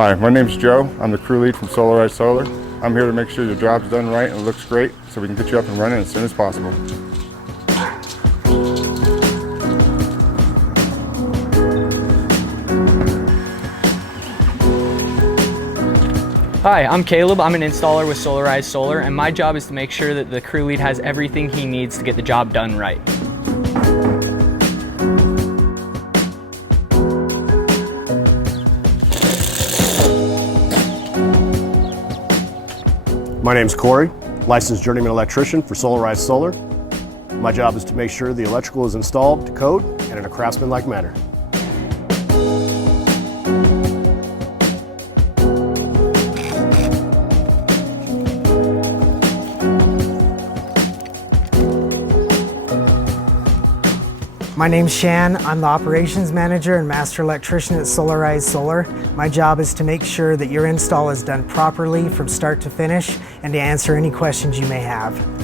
Hi, my name's Joe. I'm the crew lead from Solarise Solar. I'm here to make sure your job's done right and it looks great so we can get you up and running as soon as possible. Hi, I'm Caleb. I'm an installer with Solarise Solar, and my job is to make sure that the crew lead has everything he needs to get the job done right. My name's Cory, licensed journeyman electrician for Solarise Solar. My job is to make sure the electrical is installed to code and in a craftsman-like manner. My name's Shan. I'm the operations manager and master electrician at Solarise Solar. My job is to make sure that your install is done properly from start to finish and to answer any questions you may have.